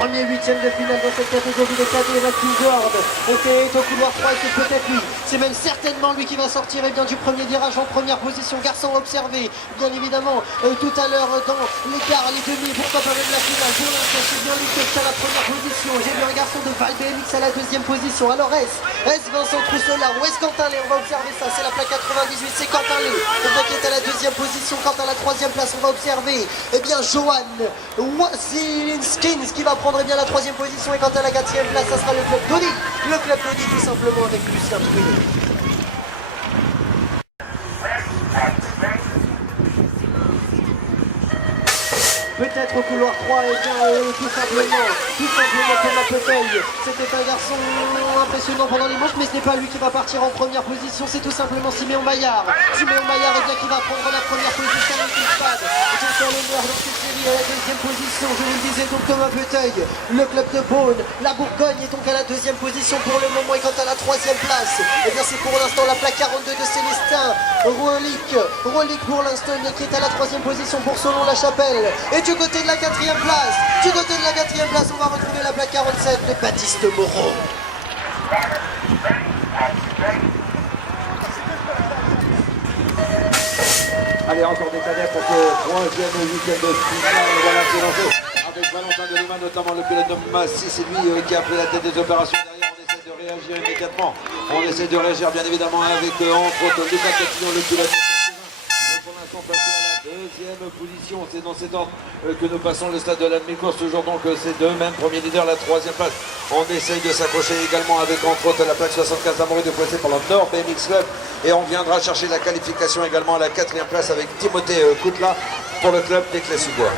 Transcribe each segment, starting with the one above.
premier huitième de finale dans cette catégorie de cadet, Maxime Gord. Ok, au couloir 3 et c'est peut-être lui. C'est même certainement lui qui va sortir bien du premier virage en première position. Garçon observé, bien évidemment, tout à l'heure dans l'écart, les demi, pourquoi pas même la finale. Pour l'instant, c'est bien lui qui est à la première position. J'ai vu un garçon de Val BMX à la deuxième position. Alors est-ce Vincent Trousseau là ou est-ce Quentin Lé? On va observer ça, c'est la plaque 98, c'est Quentin Lé qui est à la deuxième position. Quant à la troisième place, on va observer Johan Wasilskins qui va prendre la troisième position. Et quant à la quatrième place, ça sera le club d'Audi. Le club d'Audi tout simplement avec Lucien Trudeau. Peut-être au couloir 3, et bien tout simplement Thomas Peteuil. C'était un garçon impressionnant pendant les manches, mais ce n'est pas lui qui va partir en première position, c'est tout simplement Siméon Maillard. Siméon Maillard est bien qui va prendre la première position avec une stade. Et donc l'honneur dans cette série à la deuxième position, je vous le disais, donc Thomas Peteuil, le club de Beaune. La Bourgogne est donc à la deuxième position pour le moment, et quant à la troisième place, et bien c'est pour l'instant la plaque 42 de Célestin Rolik pour l'instant, qui est à la troisième position pour Solon-la-Chapelle. Et du côté de la quatrième place, on va retrouver la plaque 47 de Baptiste Moreau. Allez, encore des cadets pour ce troisième week-end de finale. Voilà, c'est lancé avec Valentin Delima, notamment le pilote de Massy. C'est lui qui a pris la tête des opérations derrière. On essaie de réagir immédiatement. On essaie de réagir bien évidemment avec entre autres Lucas Catillon, le pilote. Pour l'instant placé à la deuxième position, c'est dans cet ordre que nous passons le stade de la demi-course. Toujours donc ces deux mêmes premiers leaders, la troisième place. On essaye de s'accrocher également avec entre autres la plaque 75 d'Amaury de Poissy pour le Nord BMX Club. Et on viendra chercher la qualification également à la quatrième place avec Timothée Koutla pour le club des Clés-sous-Bois.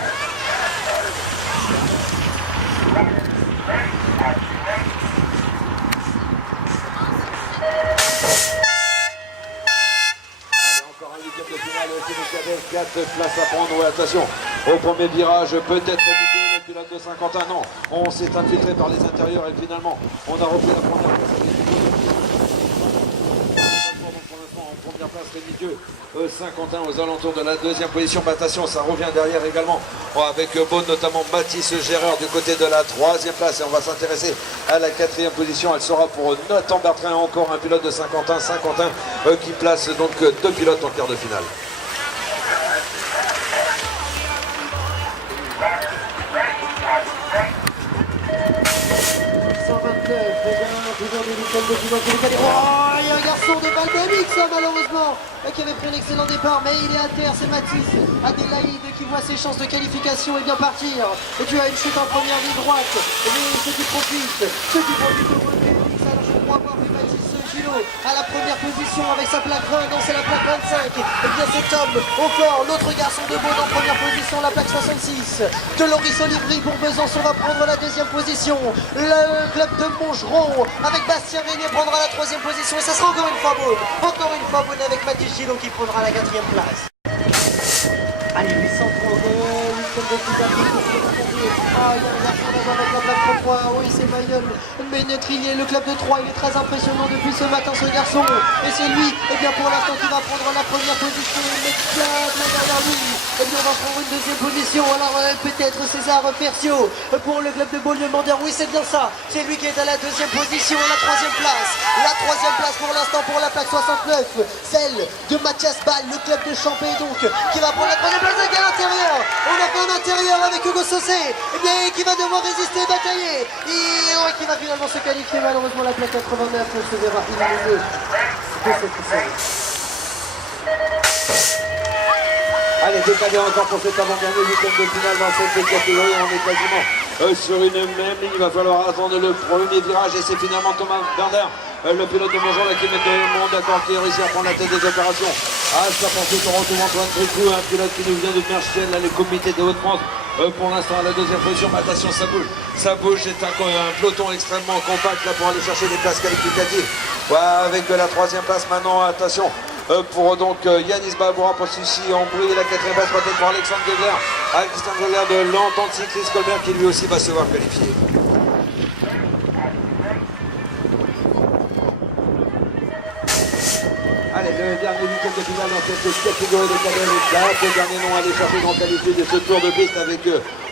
Le 4 places à prendre, ouais, attention, au premier virage, peut-être le pilote de Saint-Quentin, non, on s'est infiltré par les intérieurs et finalement, on a repris la première place. Pour l'instant, en première place, Rémi Saint-Quentin aux alentours de la deuxième position. Attention, ça revient derrière également, avec Beaune, notamment Mathis Gérard du côté de la troisième place. Et on va s'intéresser à la quatrième position. Elle sera pour Nathan Bertrand, encore un pilote de Saint-Quentin. Saint-Quentin qui place donc deux pilotes en quart de finale. Oh, il y a un garçon de Val BMX malheureusement qui avait pris un excellent départ, mais il est à terre, c'est Mathis Adélaïde qui voit ses chances de qualification et bien partir. Et tu as une chute en première ligne droite, et ceux qui profitent au Val BMX. Alors je crois avoir vu Mathis Gillot à la première position avec sa plaque 20, non c'est la plaque 25. Et bien c'est Tom, encore l'autre garçon de Beaune en première position, la plaque 66 de Loris Olivry pour Besançon va prendre la deuxième position. Le club de Montgeron avec Bastien Régnier prendra la troisième position, et ça sera encore une fois Beaune avec Mathis Gillot qui prendra la quatrième place. Allez, 832, ah, il y a un garçon d'abord avec la plaque 33, oui c'est Mayol Ménétrier, le club de Troyes, il est très impressionnant depuis ce matin ce garçon, et c'est lui, et bien pour l'instant qui va prendre la première position, mais derrière lui, et bien on va prendre une deuxième position, alors peut-être César Percio pour le club de Beaulieu-Mandaire, oui c'est bien ça, c'est lui qui est à la deuxième position, la troisième place pour l'instant pour la plaque 69, celle de Mathias Ball, le club de Champé donc, qui va prendre la troisième place avec à l'intérieur, on a fait un intérieur avec Hugo Saucé, et bien qui va devoir résister et batailler, et qui va finalement se qualifier, malheureusement la plaque 89 se verra éliminé de cette série. Allez, décalé encore pour cet avant-dernier week-end de finale dans cette catégorie. On est quasiment sur une même ligne. Il va falloir attendre le premier virage et c'est finalement Thomas Berner, le pilote de Montgeron qui met tout le monde d'accord, qui a réussi à prendre la tête des opérations. À sa pensée, on retrouve Antoine Tricou, un pilote qui nous vient de Merchiel, là, le comité de Haute-France. Pour l'instant à la deuxième position, mais attention, ça bouge, c'est un peloton extrêmement compact là pour aller chercher des places qualificatives. Ouais, avec la troisième place maintenant, attention. Pour donc Yanis Baboura pour Sucy en bruit, et la quatrième place peut-être pour Alexandre Gogler de l'entente cycliste Colbert qui lui aussi va se voir qualifier. Allez, le dernier huitième de finale dans cette catégorie de cadets. Le dernier nom à aller chercher dans qualité de ce tour de piste avec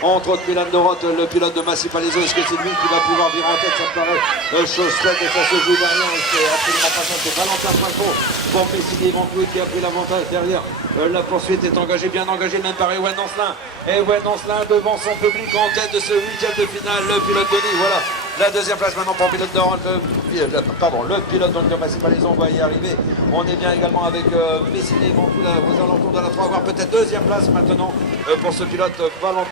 entre autres Milan Doroth, le pilote de Massy Palaiso. Est-ce que c'est lui qui va pouvoir virer en tête? Ça me paraît chose faite et ça se joue derrière. C'est absolument pas simple. C'est Valentin Poinçon pour Messini Ventouille qui a pris l'avantage derrière. La poursuite est engagée, bien engagée même par Ewen Ancelin. Ewen Ancelin devant son public en tête de ce huitième de finale. Le pilote de Nice, voilà. La deuxième place maintenant pour le pilote le pilote donc de Massy Palaiso, on va y arriver. On est bien également avec Messini Ventouille aux alentours de la 3, voire peut-être deuxième place maintenant pour ce pilote Valentin.